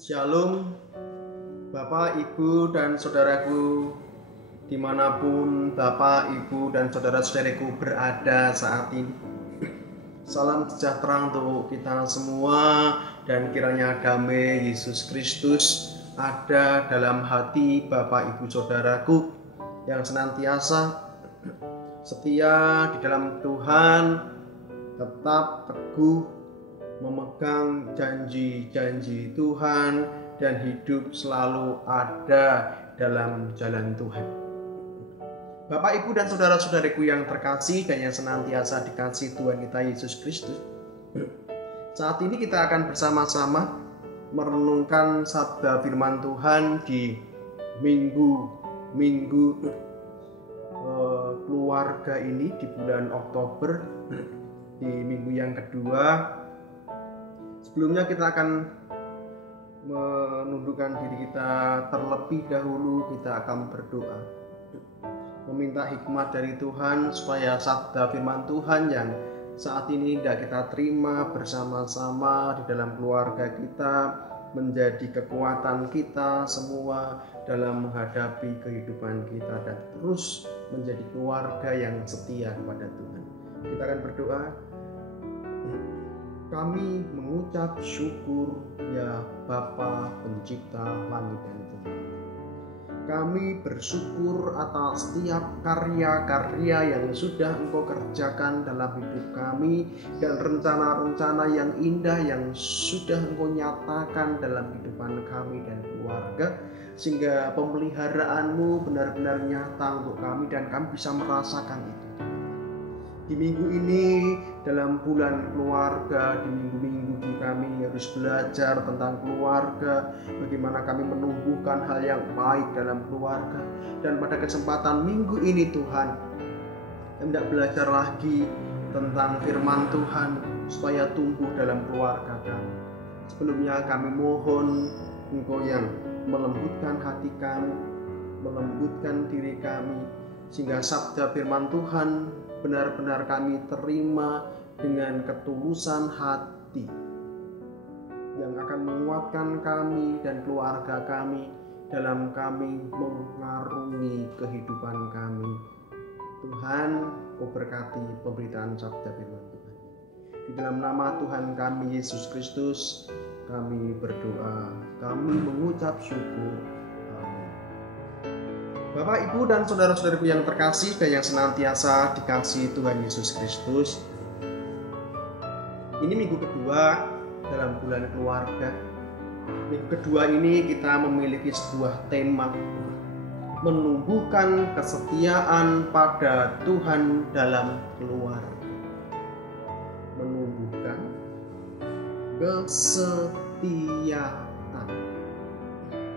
Shalom, Bapak, Ibu, dan saudaraku, dimanapun Bapak, Ibu, dan saudara-saudariku berada saat ini. Salam sejahtera untuk kita semua, dan kiranya damai Yesus Kristus ada dalam hati Bapak, Ibu, saudaraku yang senantiasa setia di dalam Tuhan, tetap teguh memegang janji-janji Tuhan dan hidup selalu ada dalam jalan Tuhan. Bapak, Ibu, dan saudara-saudariku yang terkasih dan yang senantiasa dikasihi Tuhan kita Yesus Kristus, saat ini kita akan bersama-sama merenungkan sabda firman Tuhan di minggu keluarga ini di bulan Oktober, di minggu yang kedua. Sebelumnya kita akan menundukkan diri kita terlebih dahulu. Kita akan berdoa, meminta hikmat dari Tuhan supaya sabda firman Tuhan yang saat ini hendak kita terima bersama-sama di dalam keluarga kita menjadi kekuatan kita semua dalam menghadapi kehidupan kita dan terus menjadi keluarga yang setia kepada Tuhan. Kita akan berdoa. Kami mengucap syukur ya Bapa Pencipta langit dan bumi. Kami bersyukur atas setiap karya-karya yang sudah Engkau kerjakan dalam hidup kami dan rencana-rencana yang indah yang sudah Engkau nyatakan dalam kehidupan kami dan keluarga, sehingga pemeliharaanmu benar-benar nyata untuk kami dan kami bisa merasakan itu. Di minggu ini, dalam bulan keluarga, di minggu-minggu kami harus belajar tentang keluarga, bagaimana kami menumbuhkan hal yang baik dalam keluarga. Dan pada kesempatan minggu ini Tuhan, kami hendak belajar lagi tentang firman Tuhan supaya tumbuh dalam keluarga kami. Sebelumnya kami mohon Engkau yang melembutkan hati kami, melembutkan diri kami, sehingga sabda firman Tuhan benar-benar kami terima dengan ketulusan hati yang akan menguatkan kami dan keluarga kami dalam kami mengarungi kehidupan kami. Tuhan, Kau berkati pemberitaan sabda firman Tuhan. Di dalam nama Tuhan kami Yesus Kristus kami berdoa, kami mengucap syukur. Bapak, Ibu, dan saudara-saudariku yang terkasih dan yang senantiasa dikasihi Tuhan Yesus Kristus, ini minggu kedua dalam bulan keluarga. Minggu kedua ini kita memiliki sebuah tema, menumbuhkan kesetiaan pada Tuhan dalam keluarga. Menumbuhkan kesetiaan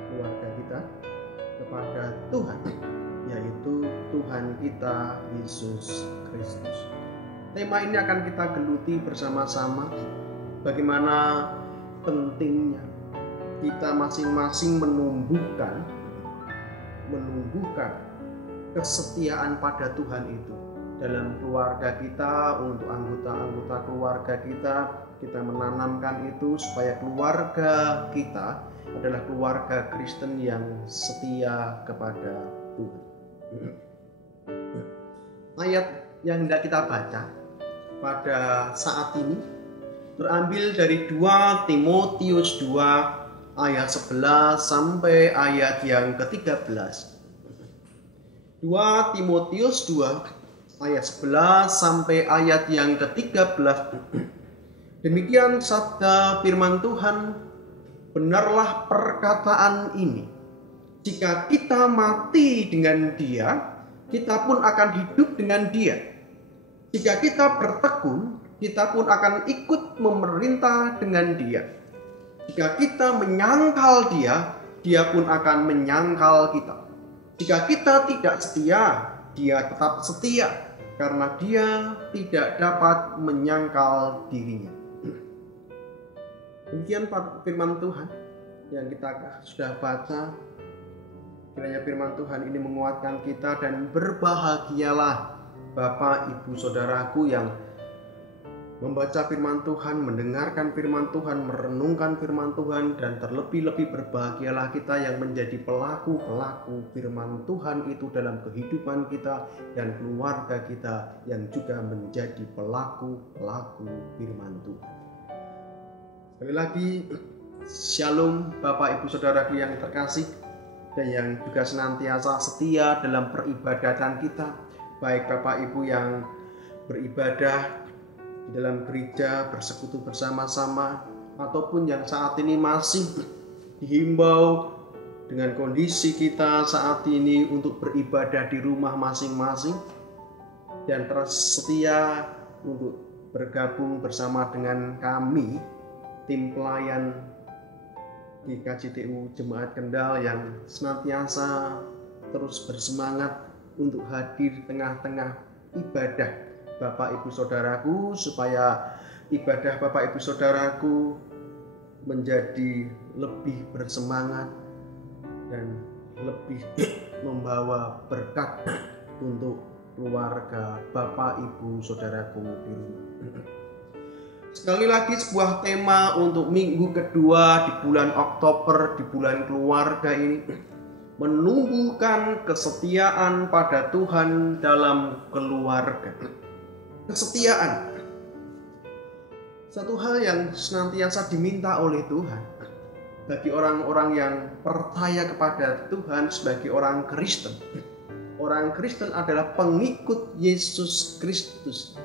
keluarga kita kepada Tuhan, yaitu Tuhan kita Yesus Kristus. Tema ini akan kita geluti bersama-sama, bagaimana pentingnya kita masing-masing menumbuhkan kesetiaan pada Tuhan itu dalam keluarga kita, untuk anggota-anggota keluarga kita menanamkan itu supaya keluarga kita adalah keluarga Kristen yang setia kepada Tuhan. Ayat yang hendak kita baca pada saat ini terambil dari 2 Timotius 2 ayat 11 sampai ayat yang ke-13. 2 Timotius 2 ayat 11 sampai ayat yang ke-13. Demikian sabda firman Tuhan. Benarlah perkataan ini, jika kita mati dengan Dia, kita pun akan hidup dengan Dia. Jika kita bertekun, kita pun akan ikut memerintah dengan Dia. Jika kita menyangkal Dia, Dia pun akan menyangkal kita. Jika kita tidak setia, Dia tetap setia, karena Dia tidak dapat menyangkal dirinya. Demikian firman Tuhan yang kita sudah baca. Kiranya firman Tuhan ini menguatkan kita, dan berbahagialah Bapak, Ibu, saudaraku yang membaca firman Tuhan, mendengarkan firman Tuhan, merenungkan firman Tuhan, dan terlebih-lebih berbahagialah kita yang menjadi pelaku-pelaku firman Tuhan itu dalam kehidupan kita dan keluarga kita yang juga menjadi pelaku-pelaku firman Tuhan. Sekali lagi, Shalom Bapak Ibu Saudaraku yang terkasih dan yang juga senantiasa setia dalam peribadatan kita, baik Bapak Ibu yang beribadah di dalam gereja bersekutu bersama-sama ataupun yang saat ini masih dihimbau dengan kondisi kita saat ini untuk beribadah di rumah masing-masing dan terus setia untuk bergabung bersama dengan kami tim pelayan di KJTU Jemaat Kendal yang senantiasa terus bersemangat untuk hadir di tengah-tengah ibadah Bapak Ibu Saudaraku, supaya ibadah Bapak Ibu Saudaraku menjadi lebih bersemangat dan lebih membawa berkat untuk keluarga Bapak Ibu Saudaraku di rumah. Sekali lagi sebuah tema untuk minggu kedua di bulan Oktober, di bulan keluarga ini, menumbuhkan kesetiaan pada Tuhan dalam keluarga. Kesetiaan, satu hal yang senantiasa diminta oleh Tuhan bagi orang-orang yang percaya kepada Tuhan sebagai orang Kristen. Orang Kristen adalah pengikut Yesus Kristus.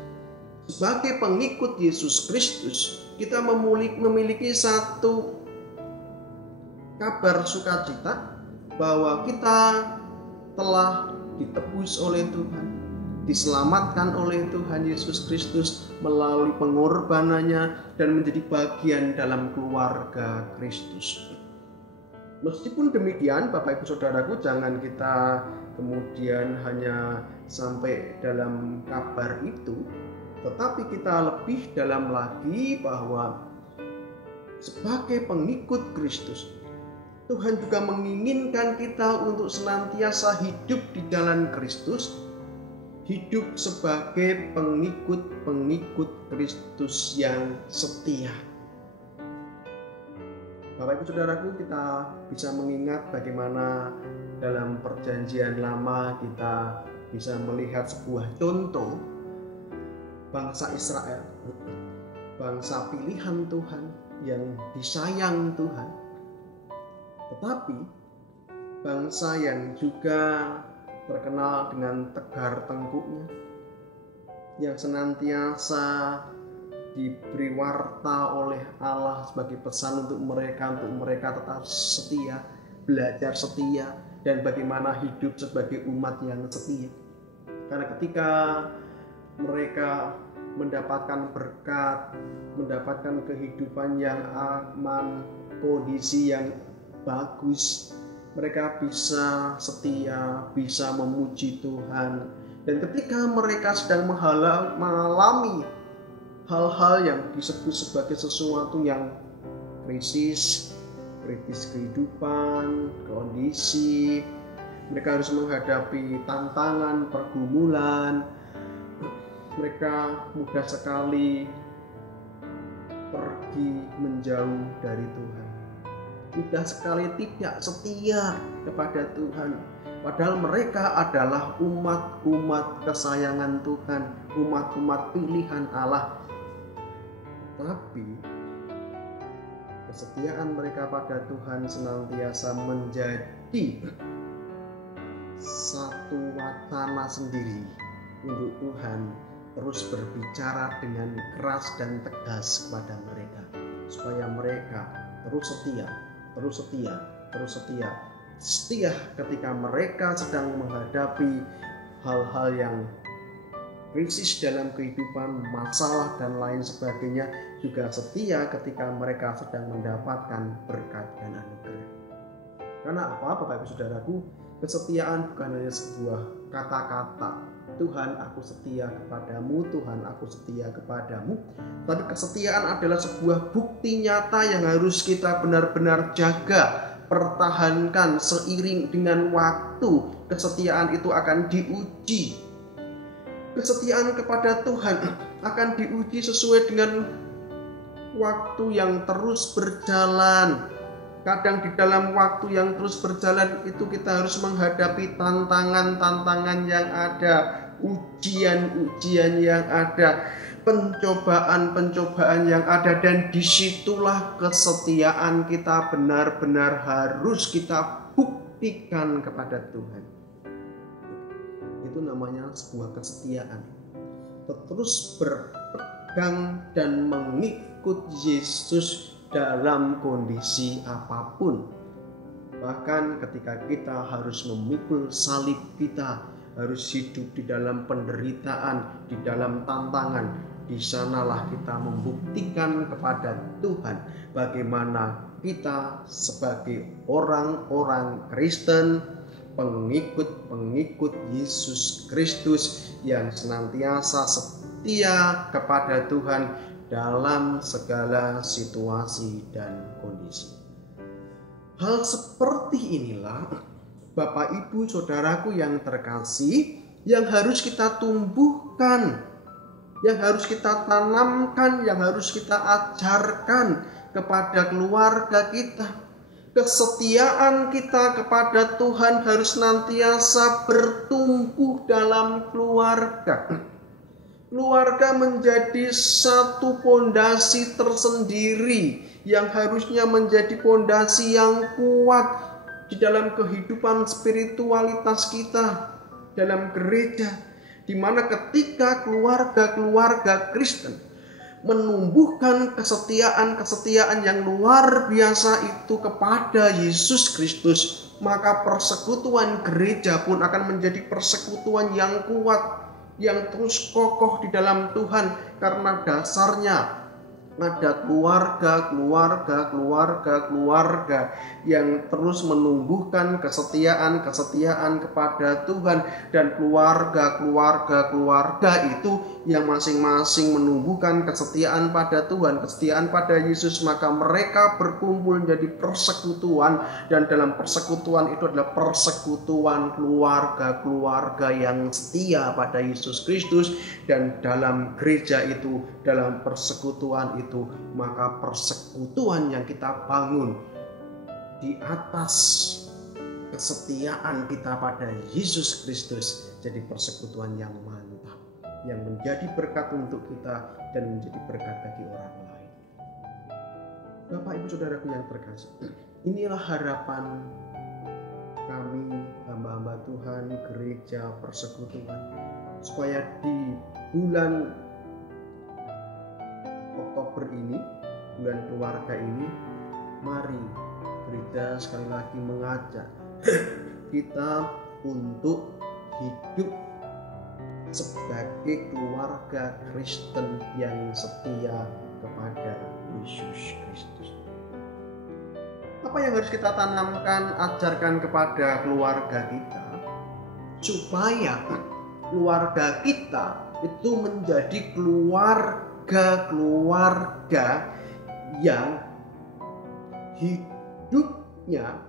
Sebagai pengikut Yesus Kristus, kita memiliki satu kabar sukacita bahwa kita telah ditebus oleh Tuhan, diselamatkan oleh Tuhan Yesus Kristus melalui pengorbanannya dan menjadi bagian dalam keluarga Kristus. Meskipun demikian, Bapak Ibu Saudaraku, jangan kita kemudian hanya sampai dalam kabar itu, tetapi kita lebih dalam lagi bahwa sebagai pengikut Kristus, Tuhan juga menginginkan kita untuk senantiasa hidup di jalan Kristus, hidup sebagai pengikut Kristus yang setia. Bapak Ibu Saudaraku, kita bisa mengingat bagaimana dalam perjanjian lama kita bisa melihat sebuah contoh bangsa Israel, bangsa pilihan Tuhan yang disayang Tuhan, tetapi bangsa yang juga terkenal dengan tegar tengkuknya, yang senantiasa diberi warta oleh Allah sebagai pesan untuk mereka tetap setia, belajar setia, dan bagaimana hidup sebagai umat yang setia. Karena ketika mereka mendapatkan berkat, mendapatkan kehidupan yang aman, kondisi yang bagus, mereka bisa setia, bisa memuji Tuhan. Dan ketika mereka sedang mengalami hal-hal yang disebut sebagai sesuatu yang kritis kehidupan, kondisi, mereka harus menghadapi tantangan, pergumulan, mereka mudah sekali pergi menjauh dari Tuhan. Mudah sekali tidak setia kepada Tuhan, padahal mereka adalah umat-umat kesayangan Tuhan, umat-umat pilihan Allah. Tapi kesetiaan mereka pada Tuhan senantiasa menjadi satu wacana sendiri untuk Tuhan terus berbicara dengan keras dan tegas kepada mereka, supaya mereka terus setia ketika mereka sedang menghadapi hal-hal yang krisis dalam kehidupan, masalah dan lain sebagainya, juga setia ketika mereka sedang mendapatkan berkat dan anugerah. Karena apa, Bapak Ibu Saudaraku? Kesetiaan bukan hanya sebuah kata-kata, Tuhan aku setia kepadamu, Tuhan aku setia kepadamu. Tapi kesetiaan adalah sebuah bukti nyata yang harus kita benar-benar jaga, pertahankan seiring dengan waktu. Kesetiaan itu akan diuji. Kesetiaan kepada Tuhan akan diuji sesuai dengan waktu yang terus berjalan. Kadang di dalam waktu yang terus berjalan itu kita harus menghadapi tantangan-tantangan yang ada, ujian-ujian yang ada, pencobaan-pencobaan yang ada, dan disitulah kesetiaan kita benar-benar harus kita buktikan kepada Tuhan. Itu namanya sebuah kesetiaan. Terus berpegang dan mengikut Yesus dalam kondisi apapun. Bahkan ketika kita harus memikul salib, kita harus hidup di dalam penderitaan, di dalam tantangan. Di sanalah kita membuktikan kepada Tuhan bagaimana kita sebagai orang-orang Kristen, pengikut Yesus Kristus yang senantiasa setia kepada Tuhan dalam segala situasi dan kondisi. Hal seperti inilah, Bapak Ibu Saudaraku yang terkasih, yang harus kita tumbuhkan, yang harus kita tanamkan, yang harus kita ajarkan kepada keluarga kita. Kesetiaan kita kepada Tuhan harus senantiasa bertumbuh dalam keluarga. Keluarga menjadi satu pondasi tersendiri yang harusnya menjadi pondasi yang kuat di dalam kehidupan spiritualitas kita dalam gereja, di mana ketika keluarga-keluarga Kristen menumbuhkan kesetiaan yang luar biasa itu kepada Yesus Kristus, maka persekutuan gereja pun akan menjadi persekutuan yang kuat, yang terus kokoh di dalam Tuhan, karena dasarnya ada keluarga yang terus menumbuhkan kesetiaan kepada Tuhan, dan keluarga itu yang masing-masing menumbuhkan kesetiaan pada Tuhan, kesetiaan pada Yesus, maka mereka berkumpul menjadi persekutuan, dan dalam persekutuan itu adalah persekutuan keluarga yang setia pada Yesus Kristus. Dan dalam gereja itu, dalam persekutuan itu, maka persekutuan yang kita bangun di atas kesetiaan kita pada Yesus Kristus jadi persekutuan yang mantap, yang menjadi berkat untuk kita dan menjadi berkat bagi orang lain. Bapak Ibu Saudaraku yang terkasih, inilah harapan kami hamba-hamba Tuhan gereja persekutuan, supaya di bulan Oktober ini, bulan keluarga ini, mari gereja sekali lagi mengajak kita untuk hidup sebagai keluarga Kristen yang setia kepada Yesus Kristus. Apa yang harus kita tanamkan, ajarkan kepada keluarga kita, supaya keluarga kita itu menjadi keluarga yang hidupnya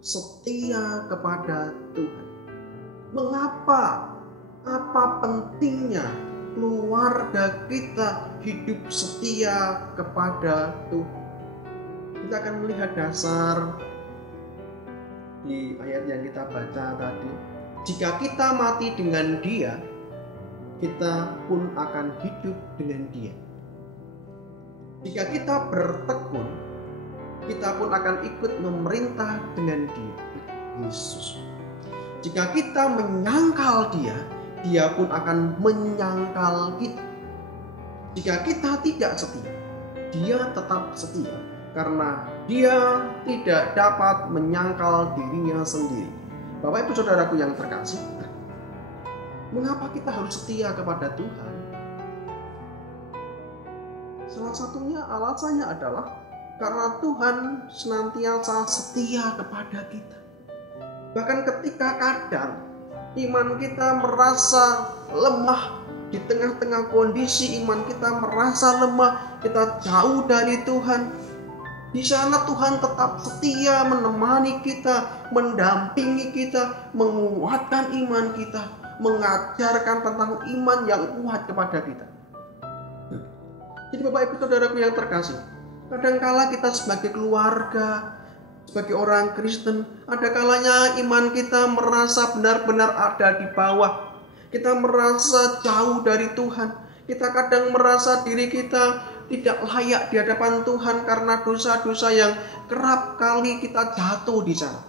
setia kepada Tuhan. Mengapa? Apa pentingnya keluarga kita hidup setia kepada Tuhan? Kita akan melihat dasar di ayat yang kita baca tadi. Jika kita mati dengan Dia, kita pun akan hidup dengan Dia. Jika kita bertekun, kita pun akan ikut memerintah dengan Dia, Yesus. Jika kita menyangkal Dia, Dia pun akan menyangkal kita. Jika kita tidak setia, Dia tetap setia, karena Dia tidak dapat menyangkal dirinya sendiri. Bapak Ibu Saudaraku yang terkasih, mengapa kita harus setia kepada Tuhan? Salah satunya alasannya adalah karena Tuhan senantiasa setia kepada kita. Bahkan ketika kadang iman kita merasa lemah, di tengah-tengah kondisi iman kita merasa lemah, kita jauh dari Tuhan, di sana Tuhan tetap setia menemani kita, mendampingi kita, menguatkan iman kita, mengajarkan tentang iman yang kuat kepada kita. Bapak Ibu Saudaraku yang terkasih, kadangkala kita sebagai keluarga, sebagai orang Kristen, ada kalanya iman kita merasa benar-benar ada di bawah. Kita merasa jauh dari Tuhan. Kita kadang merasa diri kita tidak layak di hadapan Tuhan karena dosa-dosa yang kerap kali kita jatuh di sana.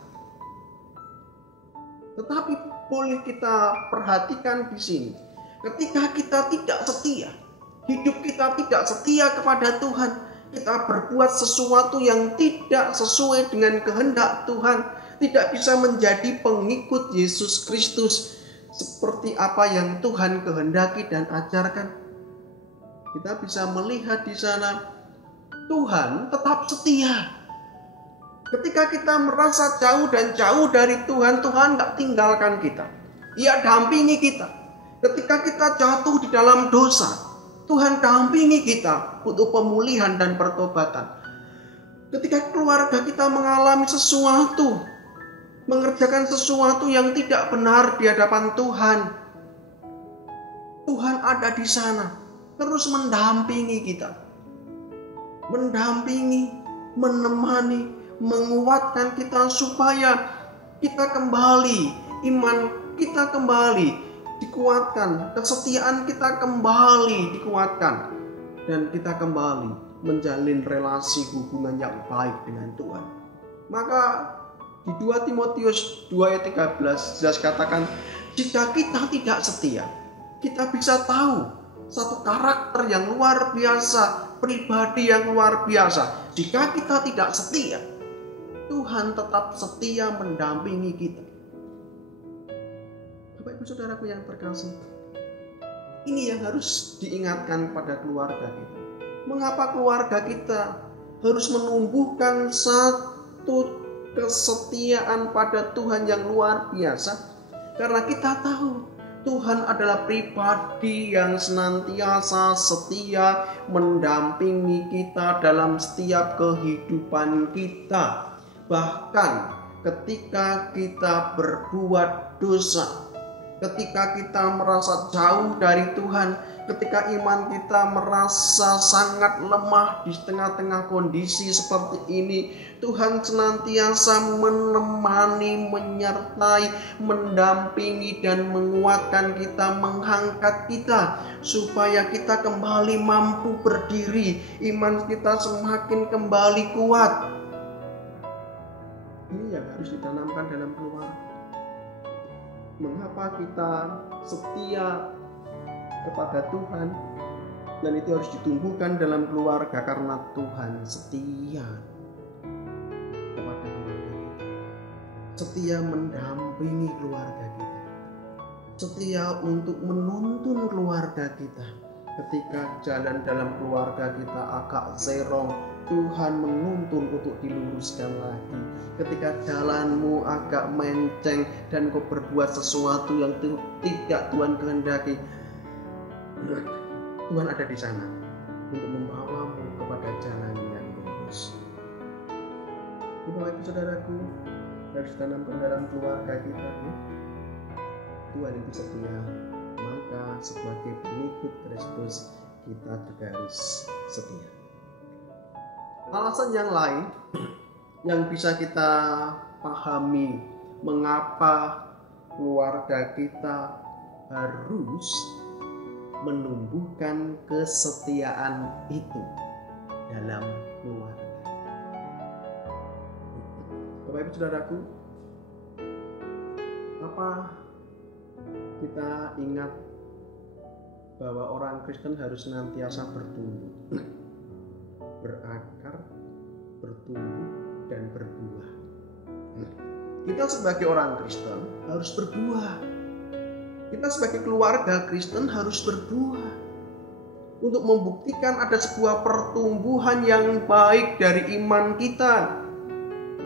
Tetapi boleh kita perhatikan di sini, ketika kita tidak setia, hidup kita tidak setia kepada Tuhan, kita berbuat sesuatu yang tidak sesuai dengan kehendak Tuhan, tidak bisa menjadi pengikut Yesus Kristus seperti apa yang Tuhan kehendaki dan ajarkan. Kita bisa melihat di sana Tuhan tetap setia. Ketika kita merasa jauh dan jauh dari Tuhan, Tuhan gak tinggalkan kita. Ia dampingi kita. Ketika kita jatuh di dalam dosa, Tuhan dampingi kita untuk pemulihan dan pertobatan. Ketika keluarga kita mengalami sesuatu, mengerjakan sesuatu yang tidak benar di hadapan Tuhan, Tuhan ada di sana, terus mendampingi kita. Mendampingi, menemani, menguatkan kita supaya kita kembali, iman kita kembali dikuatkan, kesetiaan kita kembali dikuatkan, dan kita kembali menjalin relasi hubungan yang baik dengan Tuhan. Maka di 2 Timotius 2 ayat 13 jelas katakan, jika kita tidak setia, kita bisa tahu satu karakter yang luar biasa, pribadi yang luar biasa. Jika kita tidak setia, Tuhan tetap setia mendampingi kita. Bapak Ibu Saudaraku yang terkasih, ini yang harus diingatkan pada keluarga kita. Mengapa keluarga kita harus menumbuhkan satu kesetiaan pada Tuhan yang luar biasa? Karena kita tahu Tuhan adalah pribadi yang senantiasa setia mendampingi kita dalam setiap kehidupan kita. Bahkan ketika kita berbuat dosa, ketika kita merasa jauh dari Tuhan, ketika iman kita merasa sangat lemah di tengah-tengah kondisi seperti ini, Tuhan senantiasa menemani, menyertai, mendampingi dan menguatkan kita, mengangkat kita supaya kita kembali mampu berdiri, iman kita semakin kembali kuat. Ini yang harus ditanamkan dalam keluarga. Mengapa kita setia kepada Tuhan, dan itu harus ditumbuhkan dalam keluarga karena Tuhan setia kepada keluarga kita, setia mendampingi keluarga kita, setia untuk menuntun keluarga kita. Ketika jalan dalam keluarga kita agak serong, Tuhan menuntun untuk diluruskan lagi. Ketika jalanmu agak menceng dan kau berbuat sesuatu yang tidak Tuhan kehendaki, Tuhan ada di sana untuk membawamu kepada jalan yang lurus. Bapak Ibu Saudaraku, harus ditanamkan dalam keluarga kita, ya? Tuhan itu setia, maka sebagai pengikut Kristus kita juga harus setia. Alasan yang lain yang bisa kita pahami mengapa keluarga kita harus menumbuhkan kesetiaan itu dalam keluarga. Bapak Ibu Saudaraku, apa kita ingat bahwa orang Kristen harus senantiasa bertumbuh, berakar, bertumbuh, dan berbuah. Kita sebagai orang Kristen harus berbuah. Kita sebagai keluarga Kristen harus berbuah untuk membuktikan ada sebuah pertumbuhan yang baik dari iman kita.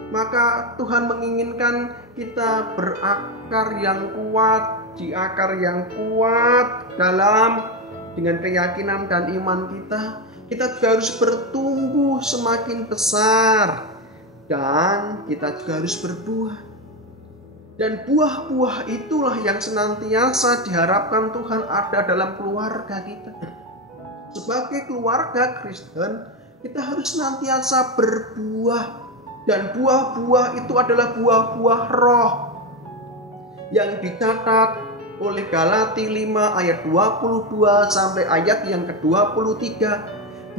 Maka Tuhan menginginkan kita berakar yang kuat, di akar yang kuat dengan keyakinan dan iman kita. Kita juga harus bertumbuh semakin besar, dan kita juga harus berbuah. Dan buah-buah itulah yang senantiasa diharapkan Tuhan ada dalam keluarga kita. Sebagai keluarga Kristen, kita harus senantiasa berbuah, dan buah-buah itu adalah buah-buah roh yang dicatat oleh Galati 5 ayat 22 sampai ayat yang ke-23.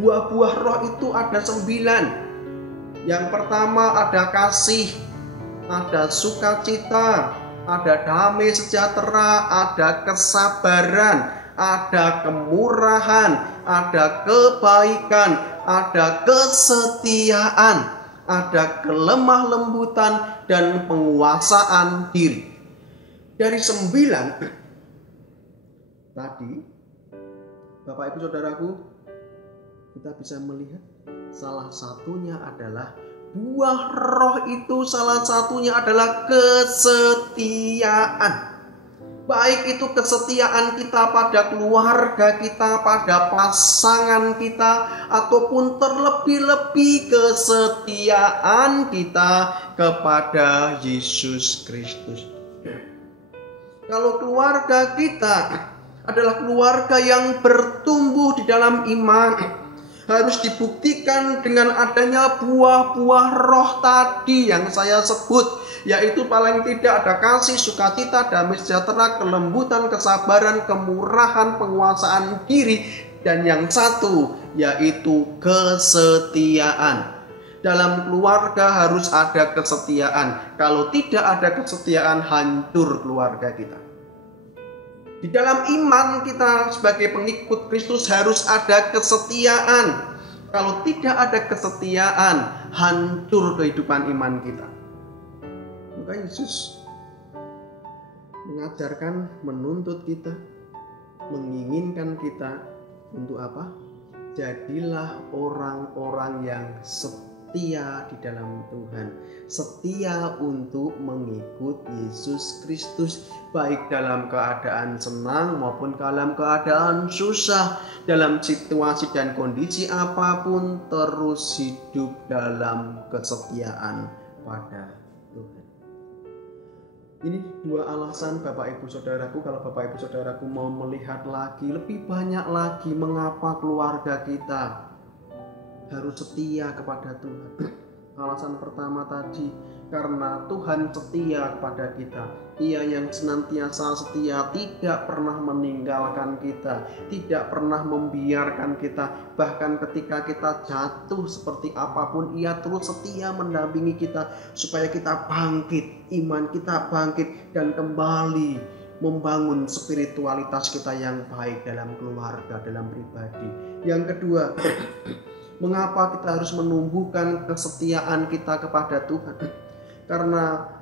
Buah-buah roh itu ada 9. Yang pertama ada kasih, ada sukacita, ada damai sejahtera, ada kesabaran, ada kemurahan, ada kebaikan, ada kesetiaan, ada kelemah lembutan, dan penguasaan diri. Dari 9 tadi, Bapak Ibu Saudaraku, kita bisa melihat salah satunya adalah buah roh itu, salah satunya adalah kesetiaan. Baik itu kesetiaan kita pada keluarga kita, pada pasangan kita, ataupun terlebih-lebih kesetiaan kita kepada Yesus Kristus. Kalau keluarga kita adalah keluarga yang bertumbuh di dalam iman, harus dibuktikan dengan adanya buah-buah roh tadi yang saya sebut, yaitu paling tidak ada kasih, sukacita, damai sejahtera, kelembutan, kesabaran, kemurahan, penguasaan diri, dan yang satu yaitu kesetiaan. Dalam keluarga harus ada kesetiaan. Kalau tidak ada kesetiaan, hancur keluarga kita. Di dalam iman kita sebagai pengikut Kristus harus ada kesetiaan. Kalau tidak ada kesetiaan, hancur kehidupan iman kita. Maka Yesus mengajarkan, menuntut kita, menginginkan kita untuk apa? Jadilah orang-orang yang setia di dalam Tuhan, setia untuk mengikut Yesus Kristus, baik dalam keadaan senang maupun dalam keadaan susah, dalam situasi dan kondisi apapun, terus hidup dalam kesetiaan pada Tuhan. Ini dua alasan Bapak Ibu Saudaraku, kalau Bapak Ibu Saudaraku mau melihat lagi, lebih banyak lagi mengapa keluarga kita harus setia kepada Tuhan. Alasan pertama tadi, karena Tuhan setia kepada kita. Ia yang senantiasa setia, tidak pernah meninggalkan kita, tidak pernah membiarkan kita. Bahkan ketika kita jatuh seperti apapun, Ia terus setia mendampingi kita supaya kita bangkit, iman kita bangkit dan kembali membangun spiritualitas kita yang baik dalam keluarga, dalam pribadi. Yang kedua, mengapa kita harus menumbuhkan kesetiaan kita kepada Tuhan? Karena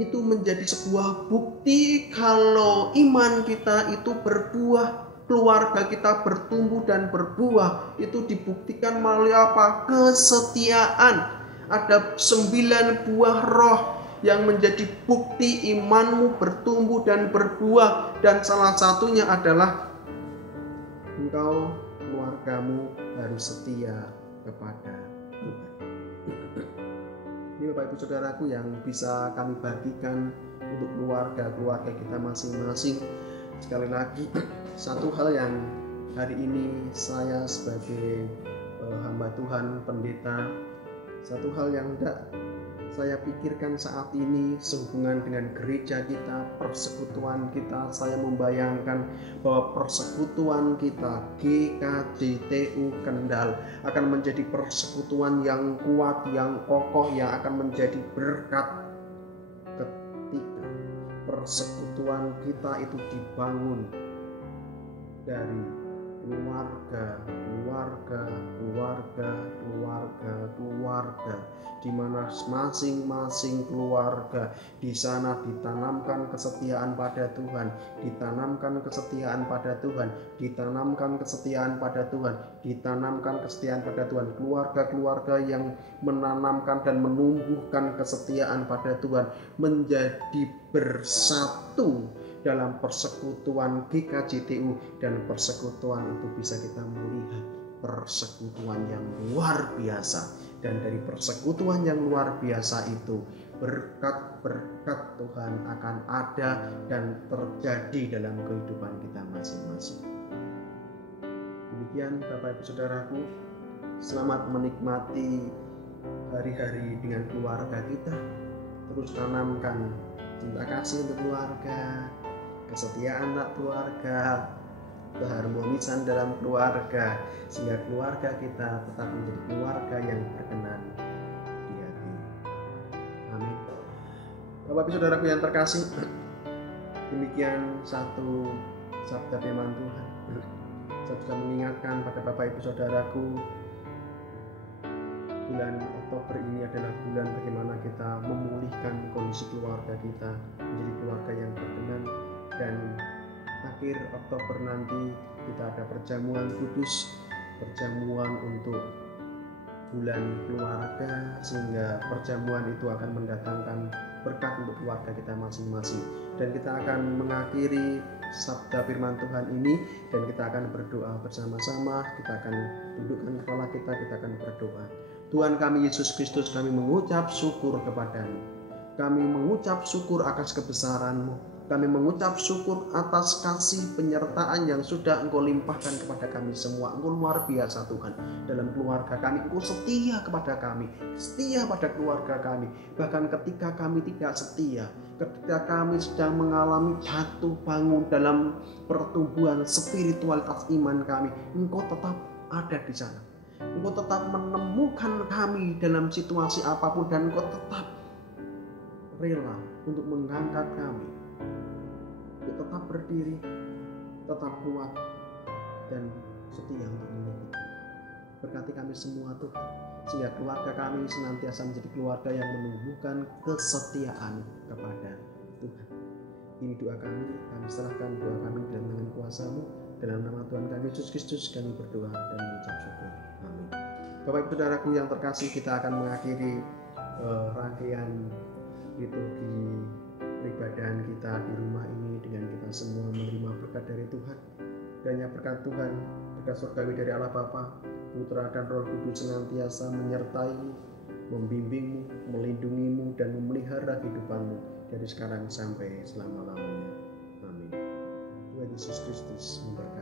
itu menjadi sebuah bukti kalau iman kita itu berbuah, keluarga kita bertumbuh dan berbuah. Itu dibuktikan melalui apa? Kesetiaan. Ada 9 buah roh yang menjadi bukti imanmu bertumbuh dan berbuah. Dan salah satunya adalah engkau, keluargamu harus setia kepada Tuhan. Ini Bapak Ibu Saudaraku yang bisa kami bagikan untuk keluarga kita masing-masing. Sekali lagi, satu hal yang hari ini saya sebagai hamba Tuhan, pendeta, satu hal yang tidak saya pikirkan saat ini sehubungan dengan gereja kita, persekutuan kita, saya membayangkan bahwa persekutuan kita GKJTU Kendal akan menjadi persekutuan yang kuat, yang kokoh, yang akan menjadi berkat ketika persekutuan kita itu dibangun dari keluarga, di mana masing-masing keluarga di sana ditanamkan kesetiaan pada Tuhan, ditanamkan kesetiaan pada Tuhan, ditanamkan kesetiaan pada Tuhan, ditanamkan kesetiaan pada Tuhan. Keluarga-keluarga yang menanamkan dan menumbuhkan kesetiaan pada Tuhan menjadi bersatu dalam persekutuan GKJTU, dan persekutuan itu bisa kita melihat persekutuan yang luar biasa. Dan dari persekutuan yang luar biasa itu berkat-berkat Tuhan akan ada dan terjadi dalam kehidupan kita masing-masing. Demikian Bapak Ibu Saudaraku, selamat menikmati hari-hari dengan keluarga kita. Terus tanamkan cinta kasih untuk keluarga, kesetiaan tak keluarga, keharmonisan dalam keluarga, sehingga keluarga kita tetap menjadi keluarga yang berkenan di hati. Amin. Bapak Ibu Saudaraku yang terkasih, demikian satu sabda firman Tuhan. Saya juga mengingatkan pada Bapak Ibu Saudaraku, bulan Oktober ini adalah bulan bagaimana kita memulihkan kondisi keluarga kita menjadi keluarga yang berkenan, dan akhir Oktober nanti kita ada perjamuan kudus, perjamuan untuk bulan keluarga, sehingga perjamuan itu akan mendatangkan berkat untuk keluarga kita masing-masing. Dan kita akan mengakhiri sabda firman Tuhan ini dan kita akan berdoa bersama-sama. Kita akan dudukkan kepala kita akan berdoa. Tuhan kami Yesus Kristus, kami mengucap syukur kepadamu. Kami mengucap syukur atas kebesaran-Mu. Kami mengucap syukur atas kasih penyertaan yang sudah Engkau limpahkan kepada kami semua. Engkau luar biasa Tuhan. Dalam keluarga kami, Engkau setia kepada kami, setia pada keluarga kami. Bahkan ketika kami tidak setia, ketika kami sedang mengalami jatuh bangun dalam pertumbuhan spiritualitas iman kami, Engkau tetap ada di sana. Engkau tetap menemukan kami dalam situasi apapun, dan Engkau tetap rela untuk mengangkat kami, untuk tetap berdiri, tetap kuat, dan setia untuk mengikuti. Berkati kami semua Tuhan, sehingga keluarga kami senantiasa menjadi keluarga yang menumbuhkan kesetiaan kepada Tuhan. Ini doa kami serahkan doa kami dalam tangan kuasa-Mu. Dalam nama Tuhan kami Yesus Kristus kami berdoa dan mengucap syukur. Amin. Bapak Ibu Saudaraku yang terkasih, kita akan mengakhiri rangkaian liturgi peribadahan kita di rumah ini dengan kita semua menerima berkat dari Tuhan. Kiranya berkat Tuhan, berkat surgawi dari Allah Bapa, Putra dan Roh Kudus senantiasa menyertai-Mu, membimbing-Mu, melindungi-Mu, dan memelihara kehidupan-Mu dari sekarang sampai selama-lamanya. Amin. Tuhan Yesus Kristus memberkati.